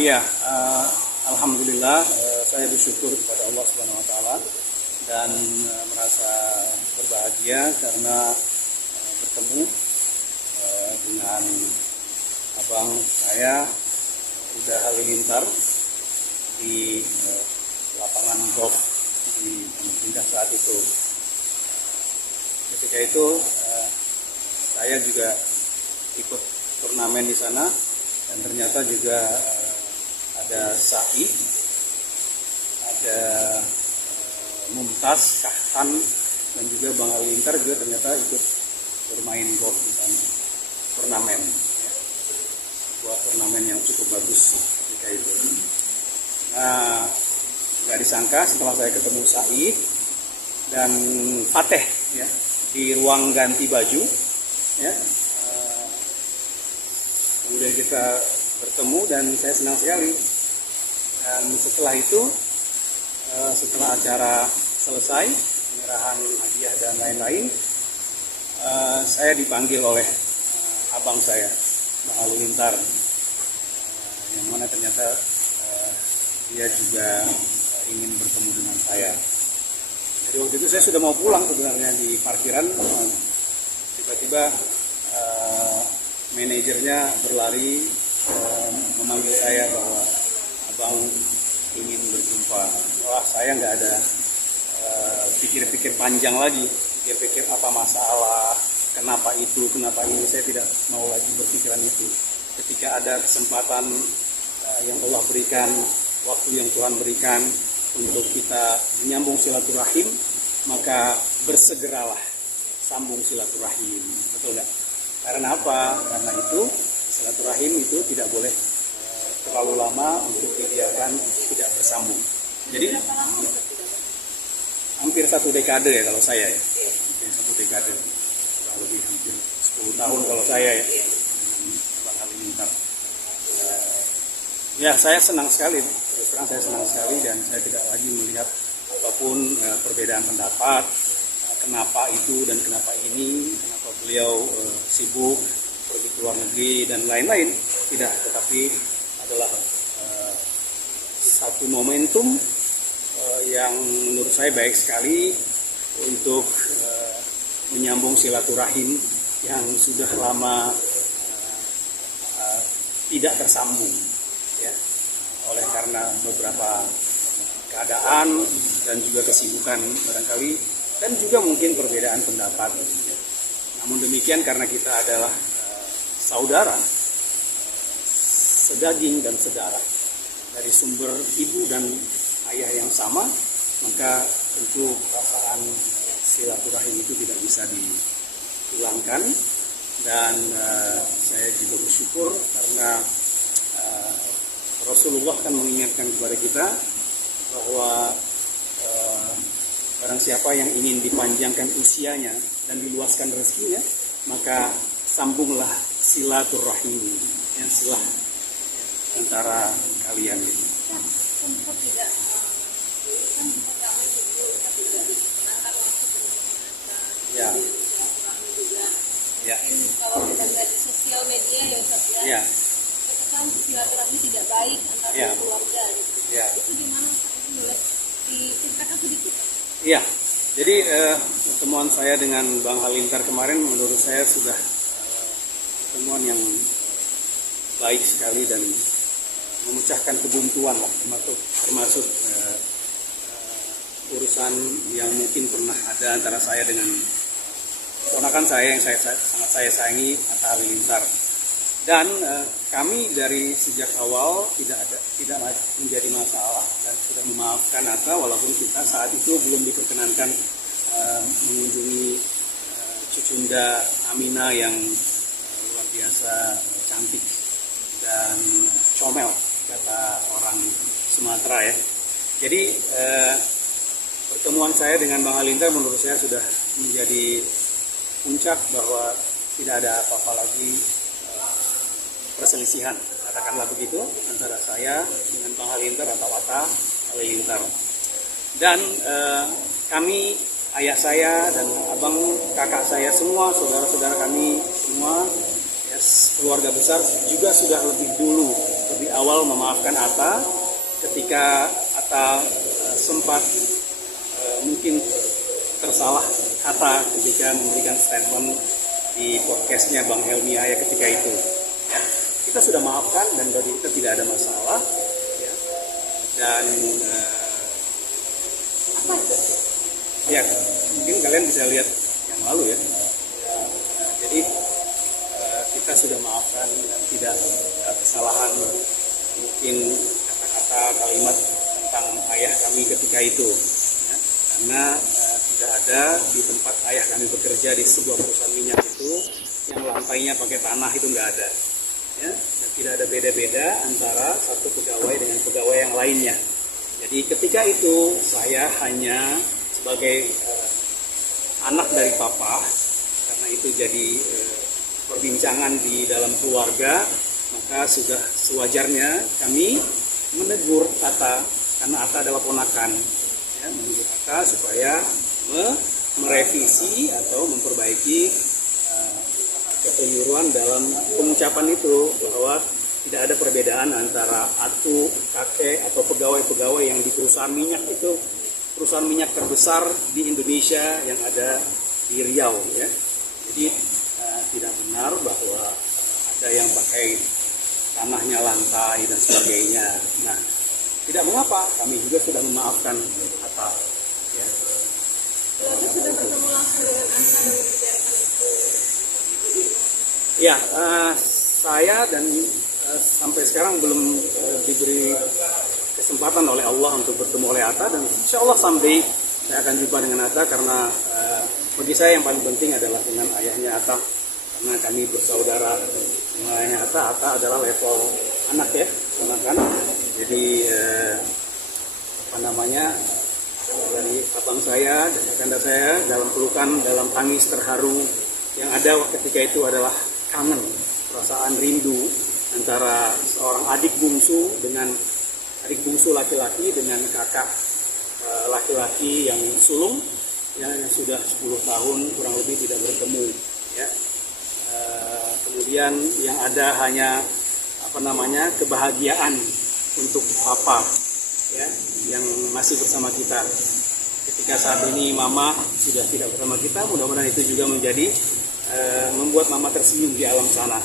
iya, alhamdulillah saya bersyukur kepada Allah Subhanahu wa taala dan merasa berbahagia karena bertemu dengan abang saya Huda Halilintar di lapangan golf di Indah saat itu. Ketika itu saya juga ikut turnamen di sana dan ternyata juga ada Sa'i, ada Mumtaz, Kahtan, dan juga Bang Halilintar juga ternyata ikut bermain golf di sana. Turnamen, ya. Sebuah turnamen yang cukup bagus ketika itu. Nah, nggak disangka setelah saya ketemu Sa'i dan Fateh, ya, di ruang ganti baju, ya. Kemudian kita bertemu dan saya senang sekali. Dan setelah itu, setelah acara selesai, penyerahan hadiah dan lain-lain, saya dipanggil oleh abang saya, Bang Halilintar, yang mana ternyata dia juga ingin bertemu dengan saya. Jadi waktu itu saya sudah mau pulang sebenarnya di parkiran, tiba-tiba manajernya berlari memanggil saya bahwa abang ingin berjumpa. Wah, saya nggak ada pikir-pikir panjang lagi, pikir-pikir apa masalah, kenapa itu, kenapa ini, saya tidak mau lagi berpikiran itu. Ketika ada kesempatan yang Allah berikan, waktu yang Tuhan berikan untuk kita menyambung silaturahim, maka bersegeralah sambung silaturahim. Betul nggak? Karena apa? Karena itu silaturahim itu tidak boleh terlalu lama untuk dibiarkan tidak bersambung. Jadi hampir 1 dekade ya kalau saya ya. Hampir 1 dekade. Kurang lebih hampir 10 tahun kalau saya ya. Dengan Bang Halilintar. Ya, saya senang sekali. Terus terang saya senang sekali dan saya tidak lagi melihat apapun perbedaan pendapat. Kenapa itu dan kenapa ini, kenapa beliau sibuk pergi ke luar negeri dan lain-lain. Tidak, tetapi adalah satu momentum yang menurut saya baik sekali untuk menyambung silaturahim yang sudah lama tidak tersambung, ya, oleh karena beberapa keadaan dan juga kesibukan barangkali dan juga mungkin perbedaan pendapat. Namun demikian karena kita adalah saudara, sedaging dan sedarah dari sumber ibu dan ayah yang sama, maka tentu perasaan silaturahim itu tidak bisa dihilangkan. Dan saya juga bersyukur karena Rasulullah kan mengingatkan kepada kita bahwa barang siapa yang ingin dipanjangkan usianya dan diluaskan rezekinya, maka sambunglah silaturahim, ya, silah antara kalian itu. Ya. Ya. Kalau kita lihat di sosial media ya Ustaz ya. Kan silaturahmi tidak baik antara keluarga gitu. Ya. Itu gimana Ustaz? Boleh diceritakan sedikit? Iya. Jadi pertemuan saya dengan Bang Halilintar kemarin menurut saya sudah pertemuan yang baik sekali dan memecahkan kebuntuan lah, termasuk urusan yang mungkin pernah ada antara saya dengan ponakan saya yang sangat saya sayangi, Atta Halilintar. Dan kami dari sejak awal tidak menjadi masalah dan sudah memaafkan Atta walaupun kita saat itu belum diperkenankan mengunjungi Cucunda Amina yang luar biasa cantik dan comel kata orang Sumatera ya. Jadi pertemuan saya dengan Bang Halilintar menurut saya sudah menjadi puncak bahwa tidak ada apa-apa lagi perselisihan, katakanlah begitu, antara saya dengan Bang Halilintar atau Atta Halilintar. Dan kami, ayah saya dan abang kakak saya semua, saudara-saudara kami semua, keluarga besar juga sudah lebih dulu lebih awal memaafkan Atta ketika Atta sempat mungkin tersalah kata ketika memberikan statement di podcastnya Bang Helmi Yahya ketika itu. Ya, kita sudah maafkan dan bagi kita tidak ada masalah. Ya, dan Apa itu? ya mungkin kalian bisa lihat yang lalu ya. Jadi kita sudah maafkan dan tidak ada kesalahan mungkin kata-kata kalimat tentang ayah kami ketika itu. Ya, karena tidak ada di tempat ayah kami bekerja di sebuah perusahaan minyak itu yang lantainya pakai tanah, itu nggak ada. Ya, dan tidak ada beda-beda antara satu pegawai dengan pegawai yang lainnya. Jadi ketika itu saya hanya sebagai anak dari papa, karena itu jadi perbincangan di dalam keluarga, maka sudah sewajarnya kami menegur Atta, karena Atta adalah ponakan, ya, menegur Atta supaya merevisi atau memperbaiki kekeliruan dalam pengucapan itu, bahwa tidak ada perbedaan antara atu, kakek, atau pegawai-pegawai yang di perusahaan minyak itu, perusahaan minyak terbesar di Indonesia yang ada di Riau. Ya. Jadi tidak benar bahwa ada yang pakai tanahnya lantai dan sebagainya. Nah, tidak mengapa, kami juga sudah memaafkan Atta. Ya. Lalu sudah bertemu langsung dengan Anta dan membicarakan itu. Ya, saya dan sampai sekarang belum diberi kesempatan oleh Allah untuk bertemu oleh Atta, dan insya Allah someday saya akan jumpa dengan Atta, karena bagi saya yang paling penting adalah dengan ayahnya Atta, karena kami bersaudara dengan ayahnya Atta. Atta adalah level anak ya, kan? Jadi apa namanya, dari abang saya dan kakanda saya dalam pelukan, dalam tangis terharu yang ada ketika itu adalah kangen, perasaan rindu antara seorang adik bungsu laki-laki dengan kakak laki-laki yang sulung, ya, yang sudah 10 tahun kurang lebih tidak bertemu. Ya. Kemudian yang ada hanya kebahagiaan untuk papa, ya, yang masih bersama kita. Ketika saat ini mama sudah tidak bersama kita, mudah-mudahan itu juga menjadi membuat mama tersenyum di alam sana.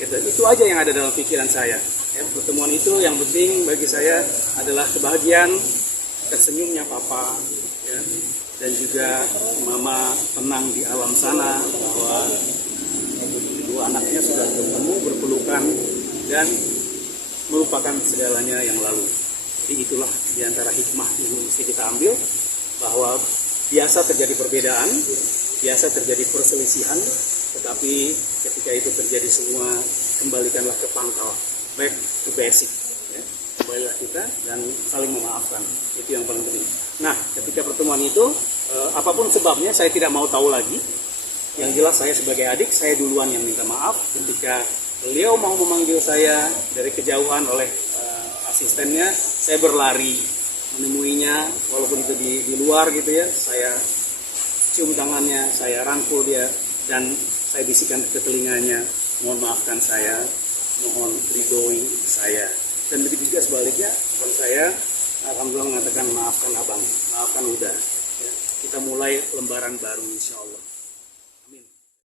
Gitu. Itu aja yang ada dalam pikiran saya. Ya, pertemuan itu yang penting bagi saya adalah kebahagiaan, tersenyumnya papa, ya, dan juga mama tenang di alam sana bahwa kedua anaknya sudah bertemu, berpelukan, dan melupakan segalanya yang lalu. Jadi itulah diantara hikmah yang mesti kita ambil, bahwa biasa terjadi perbedaan, biasa terjadi perselisihan, tetapi ketika itu terjadi semua, kembalikanlah ke pangkal, back to basic. Ya. Kembalilah kita dan saling memaafkan, itu yang paling penting. Nah, ketika pertemuan itu, apapun sebabnya saya tidak mau tahu lagi. Yang jelas saya sebagai adik, saya duluan yang minta maaf ketika beliau mau memanggil saya dari kejauhan oleh asistennya, saya berlari menemuinya, walaupun itu di luar gitu ya, saya cium tangannya, saya rangkul dia, dan saya bisikan ke telinganya, mohon maafkan saya, mohon ridhoi saya. Dan begitu juga sebaliknya, abang saya alhamdulillah mengatakan maafkan abang, maafkan udah. Ya, kita mulai lembaran baru insya Allah.